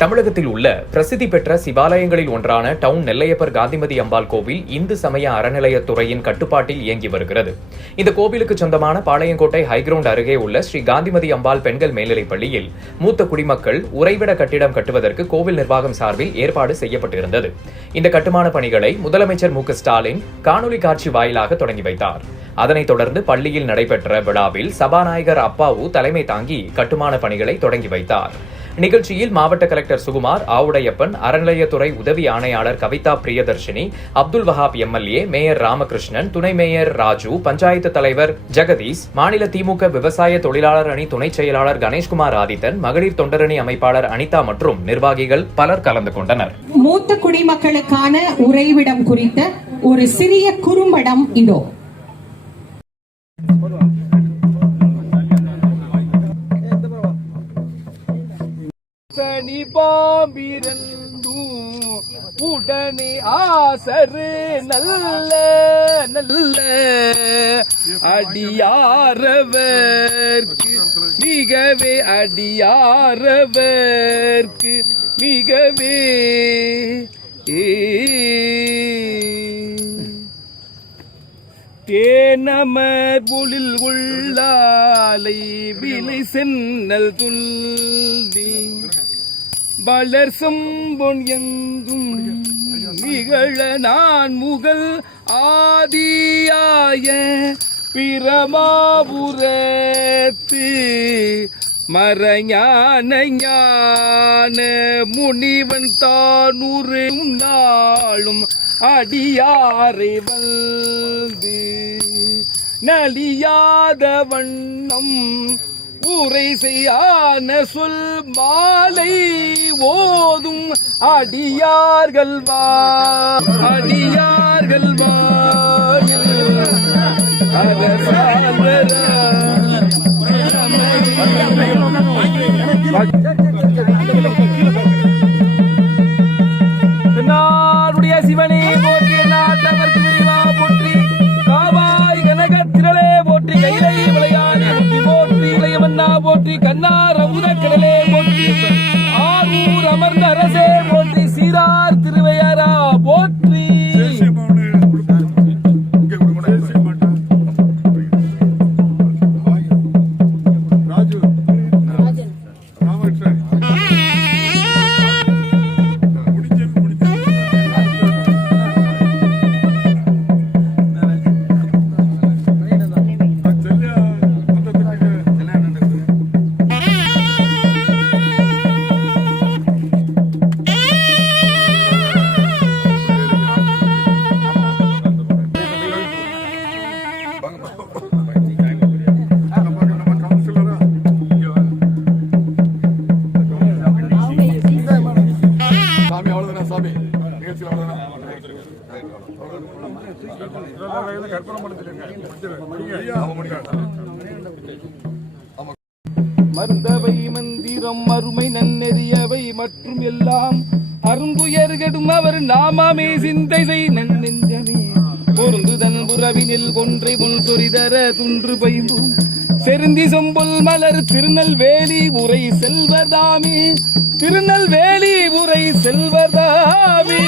தமிழகத்தில் உள்ள பிரசித்தி பெற்ற சிவாலயங்களில் ஒன்றான டவுன் நெல்லையப்பர் காந்திமதி அம்பாள் கோவில் இந்து சமய அறநிலையத்துறையின் கட்டுப்பாட்டில் இயங்கி வருகிறது. இந்த கோவிலுக்கு சொந்தமான பாளையங்கோட்டை ஹைகிரவுண்ட் அருகே உள்ள ஸ்ரீ காந்திமதி அம்பாள் பெண்கள் மேல்நிலைப் பள்ளியில் மூத்த குடிமக்கள் உறைவிட கட்டிடம் கட்டுவதற்கு கோவில் நிர்வாகம் சார்பில் ஏற்பாடு செய்யப்பட்டிருந்தது. இந்த கட்டுமான பணிகளை முதலமைச்சர் மு.க.ஸ்டாலின் காணொலி காட்சி வாயிலாக தொடங்கி வைத்தார். அதனைத் தொடர்ந்து பள்ளியில் நடைபெற்ற விழாவில் சபாநாயகர் அப்பாவு தலைமை தாங்கி கட்டுமான பணிகளை தொடங்கி வைத்தார். நிகழ்ச்சியில் மாவட்ட கலெக்டர் சுகுமார், ஆவுடையப்பன், அறநிலையத்துறை உதவி ஆணையாளர் கவிதா பிரியதர்ஷினி, அப்துல் வஹாப் எம்எல்ஏ, மேயர் ராமகிருஷ்ணன், துணை மேயர் ராஜு, பஞ்சாயத்து தலைவர் ஜெகதீஷ், மாநில திமுக விவசாய தொழிலாளர் அணி துணை செயலாளர் கணேஷ்குமார் ஆதித்தன், மகளிர் தொண்டரணி அமைப்பாளர் அனிதா மற்றும் நிர்வாகிகள் பலர் கலந்து கொண்டனர். மூத்த குடிமக்களுக்கான உறைவிடம் குறித்த ஒரு சிறிய குறும்படம் இதோ. தனி பாம்பிரண்டும் உடனே ஆசரு நல்ல நல்ல அடியாரவர்க்கு மிகவே அடியாரவர்க்கு மிகவே தேனமர் பொழில் உள்ளாலை விலை சென்னல் துள்ளி வளர் செம்பொன் எங்கும் நிகழ நான் முகல் ஆதியாய பிரமாபுரத்து மரஞான ஞான முனிவன் தானூறு நாளும் அடியாரை வந்து நலியாத வண்ணம் உரை செய்யான சொல் மாலை ஓதும் அடியார்கள் அடியார்கள் நாடுடைய சிவனே போற்றி, நாட்டவர்க்கு விரிவா போற்றி, காவாய் கனகத்திரளே போற்றி, கைலை விளையாடி போற்றி, இளையமன்னா போற்றி, கண்ணார் அமுத கடலே போற்றி, ஆரூர் அமர்ந்த அரசே போற்றி, சீரார் திருவையாரா போற்றி. மருந்தவை மந்திரம் அருமை நன்னெறியவை மற்றும் எல்லாம் அருந்துயர்கடும் அவர் நாமமே சிந்தை செய் நன்னெஞ்சமே பொருந்துதன் புறவினில் கொன்றை முன் சொரிதர துன்று பைம்பும் செருந்தி சொம்பொல் மலர் திருநெல்வேலி உரை செல்வதாமே, திருநெல்வேலி உரை செல்வதாமே.